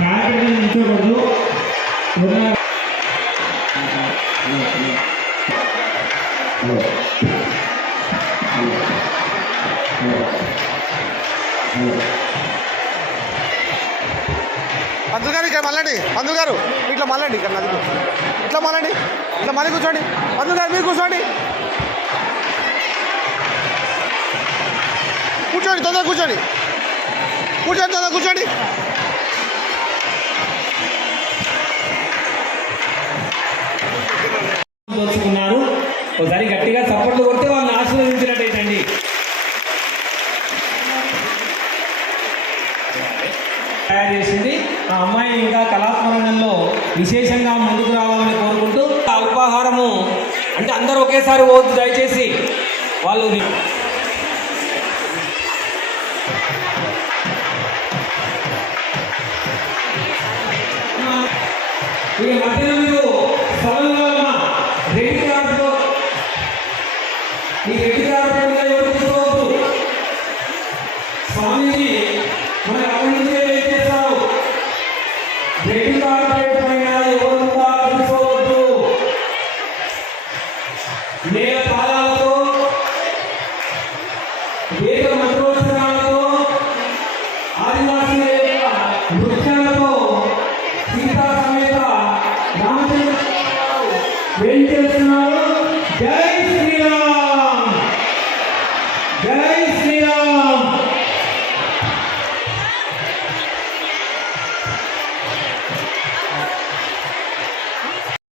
కార్యక్రమం నిల్చోకూడదు పంతులు గారు ఇక్కడ మళ్ళండి. పంతులు గారు ఇట్లా మళ్ళండి ఇక్కడ నది ఇట్లా మళ్ళండి. ఇట్లా మళ్ళీ కూర్చోండి. పంతులు గారు మీరు కూర్చోండి. కూర్చోండి తొందర కూర్చోండి. కూర్చోండి తొందర కూర్చోండి. దోచుకున్నారు ఒకసారి గట్టిగా చప్పట్లు కొడితే వాళ్ళని ఆశీర్వదించినట్టయితండి తయారు చేసింది. ఆ అమ్మాయి ఇంకా కళాత్మక విశేషంగా ముందుకు రావాలని కోరుకుంటూ అల్పాహారము అంటే అందరూ ఒకేసారి పోవద్దు దయచేసి. వాళ్ళు ఈ మధ్యలో మీరు వెయిట్ చేస్తున్నారు జై శ్రీ